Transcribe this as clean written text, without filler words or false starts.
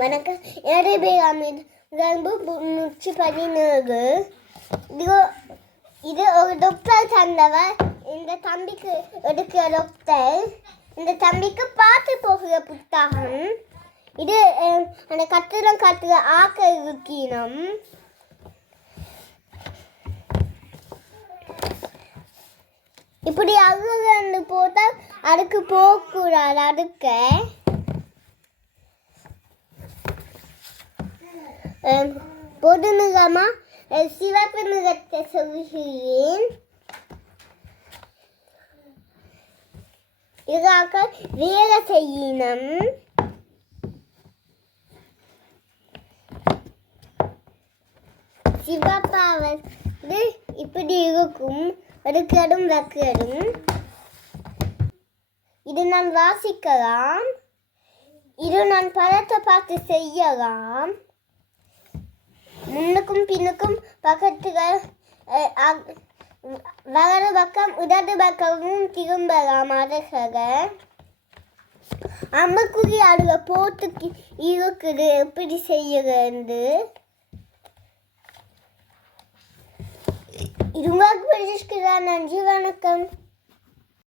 வணக்கம். என்னுடைய பேர் அமித். உடம்பு 317. இது ஒரு டாக்டர் தந்தவர். இந்த தம்பிக்கு எடுக்கிற டாக்டர். இந்த தம்பிக்கு பார்த்து போகிற புத்தகம். இது அந்த கட்டுரை காட்டுற ஆக்க இருக்கணும். இப்படி அழுகன்னு போட்டால் அதுக்கு போகக்கூடாது. அடுக்க பொது நிறமா சிவப்பு நிறத்தை சொல்கிறேன். இதாக வேலை செய்யணும். சிவப்பாவது இப்படி இருக்கும். எடுக்கடும் வைக்கடும். இது நான் வாசிக்கலாம். இது நான் படத்தை பார்த்து செய்யலாம். முன்னுக்கும் பின்னுக்கும் பக்கத்துகள் வலது பக்கம் இடது பக்கமும் திரும்பலாம். அதற்காக அம்முக்குறி அதுல போட்டு இருக்குது. எப்படி செய்யுறது? இது உங்களுக்கு பிடிச்சிருக்குதா? நன்றி, வணக்கம்.